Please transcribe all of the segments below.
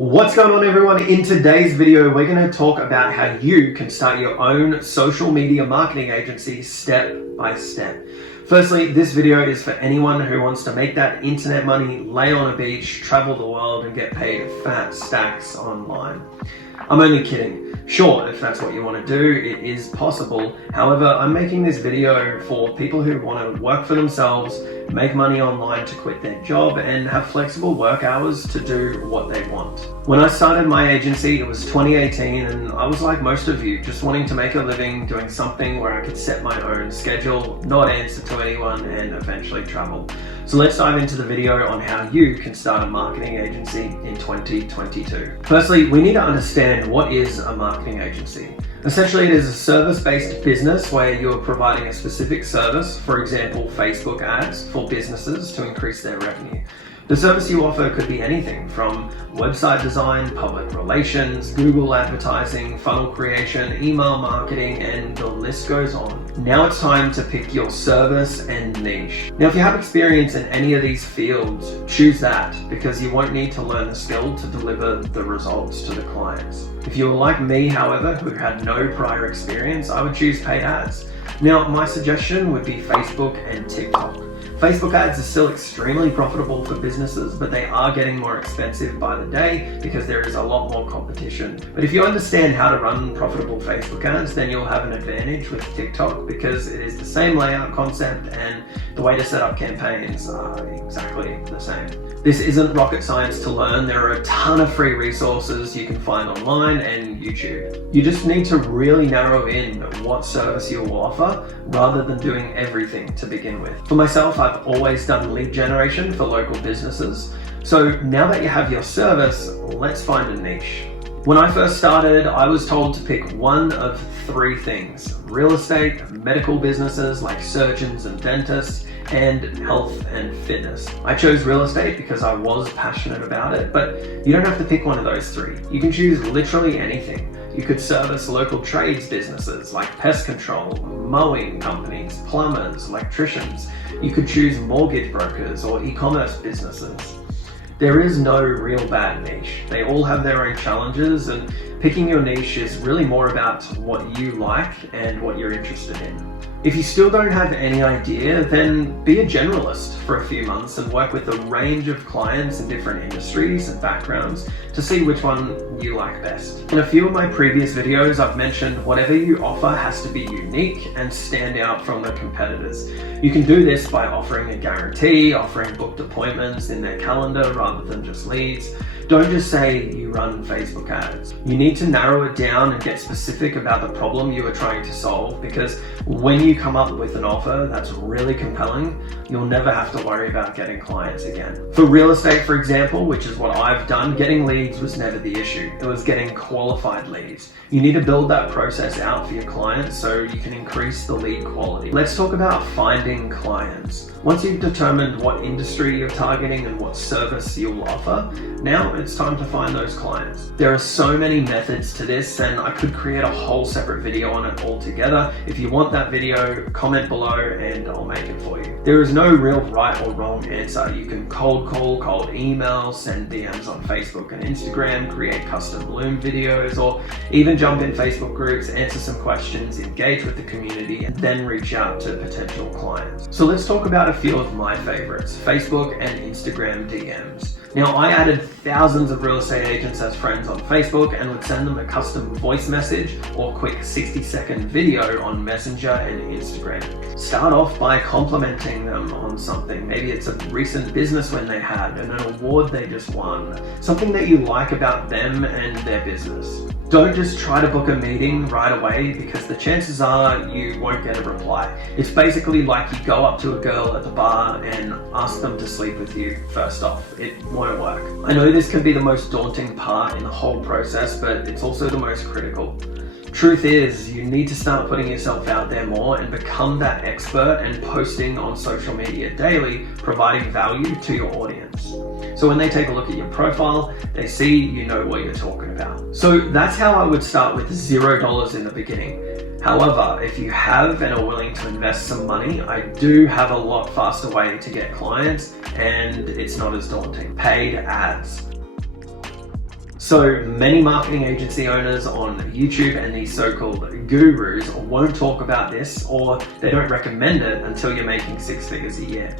What's going on, everyone? In today's video, we're going to talk about how you can start your own social media marketing agency step by step. Firstly, this video is for anyone who wants to make that internet money, lay on a beach, travel the world, and get paid fat stacks online. I'm only kidding. Sure, if that's what you want to do, it is possible. However, I'm making this video for people who want to work for themselves, make money online to quit their job, and have flexible work hours to do what they want. When I started my agency, it was 2018, and I was like most of you, just wanting to make a living doing something where I could set my own schedule, not answer to anyone, and eventually travel. So let's dive into the video on how you can start a marketing agency in 2022. Firstly, we need to understand what is a marketing agency. Essentially, it is a service-based business where you're providing a specific service, for example, Facebook ads for businesses to increase their revenue. The service you offer could be anything from website design, public relations, Google advertising, funnel creation, email marketing, and the list goes on. Now it's time to pick your service and niche. Now, if you have experience in any of these fields, choose that because you won't need to learn the skill to deliver the results to the clients. If you were like me, however, who had no prior experience, I would choose paid ads. Now, my suggestion would be Facebook and TikTok. Facebook ads are still extremely profitable for businesses, but they are getting more expensive by the day because there is a lot more competition. But if you understand how to run profitable Facebook ads, then you'll have an advantage with TikTok because it is the same layout concept and the way to set up campaigns are exactly the same. This isn't rocket science to learn. There are a ton of free resources you can find online and YouTube. You just need to really narrow in what service you will offer rather than doing everything to begin with. For myself, I've always done lead generation for local businesses. So now that you have your service, let's find a niche. When I first started, I was told to pick one of three things: real estate, medical businesses like surgeons and dentists, and health and fitness. I chose real estate because I was passionate about it, but you don't have to pick one of those three. You can choose literally anything. You could service local trades businesses like pest control, mowing companies, plumbers, electricians. You could choose mortgage brokers or e-commerce businesses. There is no real bad niche. They all have their own challenges, and picking your niche is really more about what you like and what you're interested in. If you still don't have any idea, then be a generalist for a few months and work with a range of clients in different industries and backgrounds to see which one you like best. In a few of my previous videos, I've mentioned whatever you offer has to be unique and stand out from the competitors. You can do this by offering a guarantee, offering booked appointments in their calendar rather than just leads. Don't just say you run Facebook ads. You need to narrow it down and get specific about the problem you are trying to solve, because when you come up with an offer that's really compelling, you'll never have to worry about getting clients again. For real estate, for example, which is what I've done, getting leads was never the issue. It was getting qualified leads. You need to build that process out for your clients so you can increase the lead quality. Let's talk about finding clients. Once you've determined what industry you're targeting and what service you'll offer, now it's time to find those clients. There are so many methods to this, and I could create a whole separate video on it altogether. If you want that video, comment below and I'll make it for you. There is no real right or wrong answer. You can cold call, cold email, send DMs on Facebook and Instagram, create custom Loom videos, or even jump in Facebook groups, answer some questions, engage with the community, and then reach out to potential clients. So let's talk about a few of my favorites: Facebook and Instagram DMs. Now, I added thousands of real estate agents as friends on Facebook and would send them a custom voice message or quick 60-second video on Messenger and Instagram. Start off by complimenting them on something. Maybe it's a recent business win they had and an award they just won. Something that you like about them and their business. Don't just try to book a meeting right away because the chances are you won't get a reply. It's basically like you go up to a girl at the bar and ask them to sleep with you first off. It won't work. I know this can be the most daunting part in the whole process, but it's also the most critical. Truth is, you need to start putting yourself out there more and become that expert and posting on social media daily, providing value to your audience. So when they take a look at your profile, they see you know what you're talking about. So that's how I would start with $0 in the beginning. However, if you have and are willing to invest some money, I do have a lot faster way to get clients, and it's not as daunting. Paid ads. So many marketing agency owners on YouTube and these so-called gurus won't talk about this, or they don't recommend it until you're making 6 figures a year.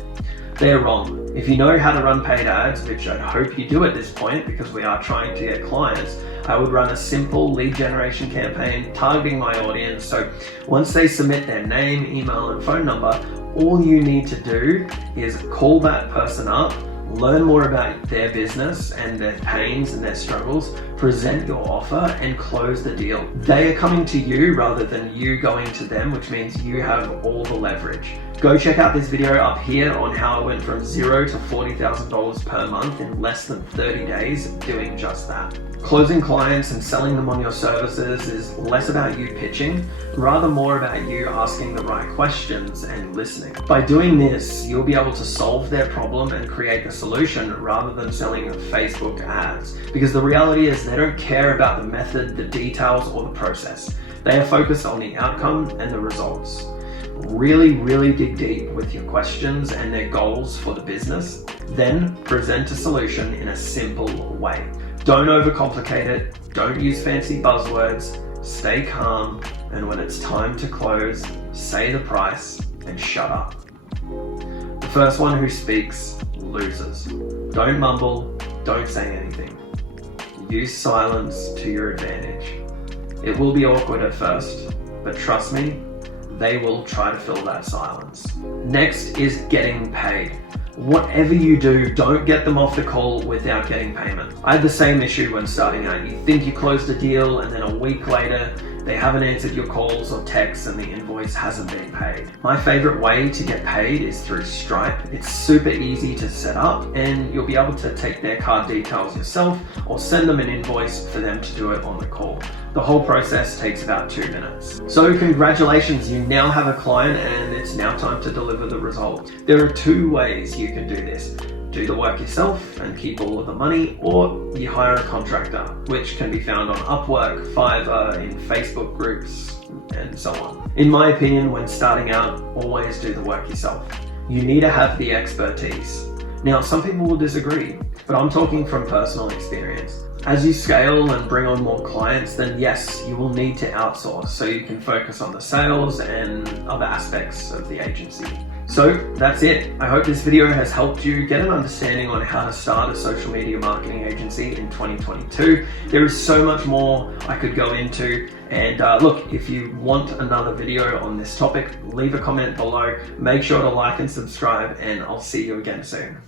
They're wrong. If you know how to run paid ads, which I hope you do at this point because we are trying to get clients, I would run a simple lead generation campaign targeting my audience. So once they submit their name, email, and phone number, all you need to do is call that person up, learn more about their business and their pains and their struggles, present your offer, and close the deal. They are coming to you rather than you going to them, which means you have all the leverage. Go check out this video up here on how I went from $0 to $40,000 per month in less than 30 days doing just that. Closing clients and selling them on your services is less about you pitching, rather more about you asking the right questions and listening. By doing this, you'll be able to solve their problem and create the solution rather than selling Facebook ads. Because the reality is they don't care about the method, the details, or the process. They are focused on the outcome and the results. Really dig deep with your questions and their goals for the business, then present a solution in a simple way. Don't overcomplicate it, don't use fancy buzzwords, stay calm, and when it's time to close, say the price and shut up. The first one who speaks loses. Don't mumble, don't say anything. Use silence to your advantage. It will be awkward at first, but trust me, they will try to fill that silence. Next is getting paid. Whatever you do, don't get them off the call without getting payment. I had the same issue when starting out. You think you closed a deal and then a week later, they haven't answered your calls or texts and the invoice hasn't been paid. My favorite way to get paid is through Stripe. It's super easy to set up and you'll be able to take their card details yourself or send them an invoice for them to do it on the call. The whole process takes about 2 minutes. So congratulations, you now have a client and it's now time to deliver the result. There are 2 ways you can do this. Do the work yourself and keep all of the money, or you hire a contractor, which can be found on Upwork, Fiverr, in Facebook groups, and so on. In my opinion, when starting out, always do the work yourself. You need to have the expertise. Now, some people will disagree, but I'm talking from personal experience. As you scale and bring on more clients, then yes, you will need to outsource so you can focus on the sales and other aspects of the agency. So that's it. I hope this video has helped you get an understanding on how to start a social media marketing agency in 2022. There is so much more I could go into. And look, if you want another video on this topic, leave a comment below. Make sure to like and subscribe, and I'll see you again soon.